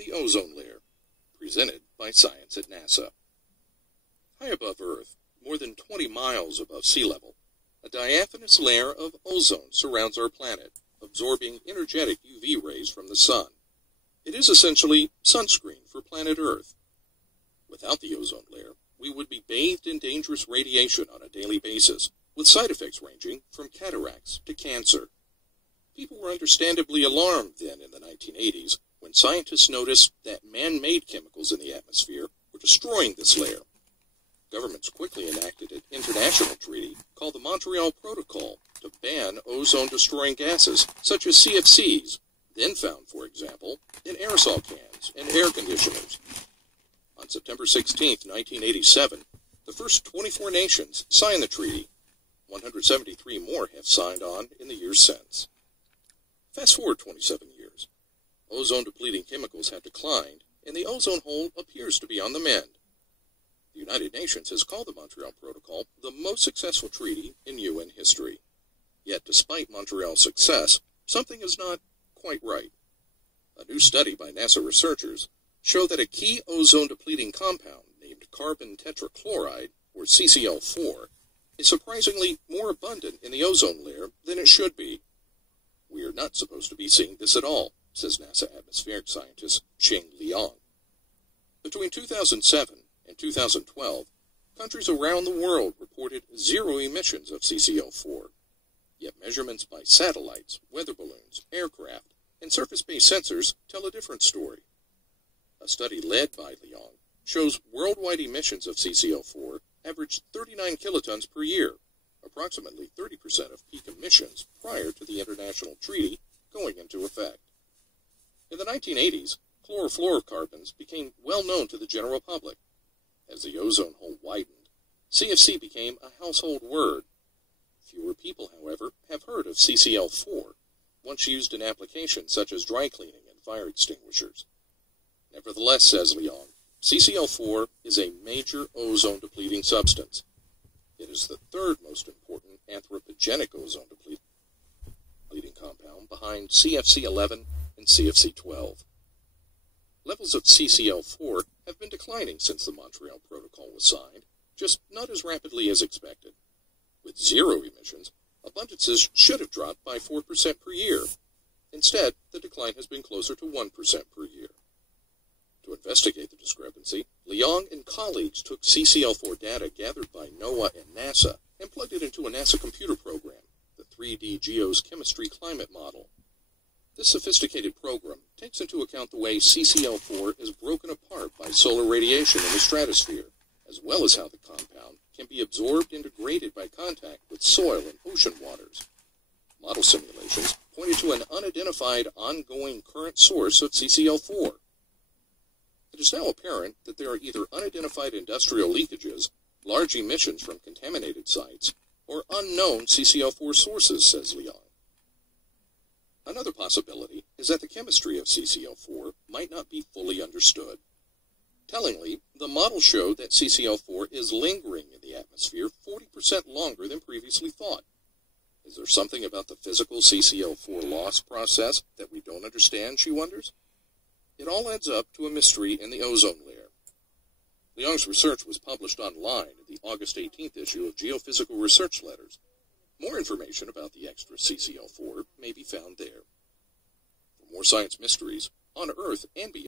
the ozone layer, presented by Science at NASA. High above Earth, more than 20 miles above sea level, a diaphanous layer of ozone surrounds our planet, absorbing energetic UV rays from the sun. It is essentially sunscreen for planet Earth. Without the ozone layer, we would be bathed in dangerous radiation on a daily basis, with side effects ranging from cataracts to cancer. People were understandably alarmed then in the 1980s when scientists noticed that man-made chemicals in the atmosphere were destroying this layer. Governments quickly enacted an international treaty called the Montreal Protocol to ban ozone-destroying gases such as CFCs, then found, for example, in aerosol cans and air conditioners. On September 16, 1987, the first 24 nations signed the treaty. 173 more have signed on in the years since. Fast forward 27 years. Ozone-depleting chemicals have declined, and the ozone hole appears to be on the mend. The United Nations has called the Montreal Protocol the most successful treaty in UN history. Yet, despite Montreal's success, something is not quite right. A new study by NASA researchers showed that a key ozone-depleting compound named carbon tetrachloride, or CCl4, is surprisingly more abundant in the ozone layer than it should be. We are not supposed to be seeing this at all, says NASA atmospheric scientist Xing Liang. Between 2007 and 2012, countries around the world reported zero emissions of CCl4. Yet measurements by satellites, weather balloons, aircraft, and surface-based sensors tell a different story. A study led by Liang shows worldwide emissions of CCl4 averaged 39 kilotons per year, approximately 30% of peak emissions prior to the international treaty going into effect. In the 1980s, chlorofluorocarbons became well known to the general public. As the ozone hole widened, CFC became a household word. Fewer people, however, have heard of CCl4, once used in applications such as dry cleaning and fire extinguishers. Nevertheless, says Liang, CCl4 is a major ozone-depleting substance. It is the third most important anthropogenic ozone-depleting compound behind CFC11 and CFC12. Levels of CCl4 have been declining since the Montreal Protocol was signed, just not as rapidly as expected. With zero emissions, abundances should have dropped by 4% per year. Instead, the decline has been closer to 1% per year. To investigate the discrepancy, Liang and colleagues took CCl4 data gathered by NOAA and NASA and plugged it into a NASA computer program, the 3D GEOS Chemistry Climate Model. This sophisticated program takes into account the way CCl4 is broken apart by solar radiation in the stratosphere, as well as how the compound can be absorbed and degraded by contact with soil and ocean waters. Model simulations pointed to an unidentified ongoing current source of CCl4. It is now apparent that there are either unidentified industrial leakages, large emissions from contaminated sites, or unknown CCl4 sources, says Liang. Another possibility is that the chemistry of CCl4 might not be fully understood. Tellingly, the model showed that CCl4 is lingering in the atmosphere 40% longer than previously thought. Is there something about the physical CCl4 loss process that we don't understand, she wonders? It all adds up to a mystery in the ozone layer. Liang's research was published online in the August 18th issue of Geophysical Research Letters. More information about the extra CCl4 may be found there. For more science mysteries on Earth and beyond,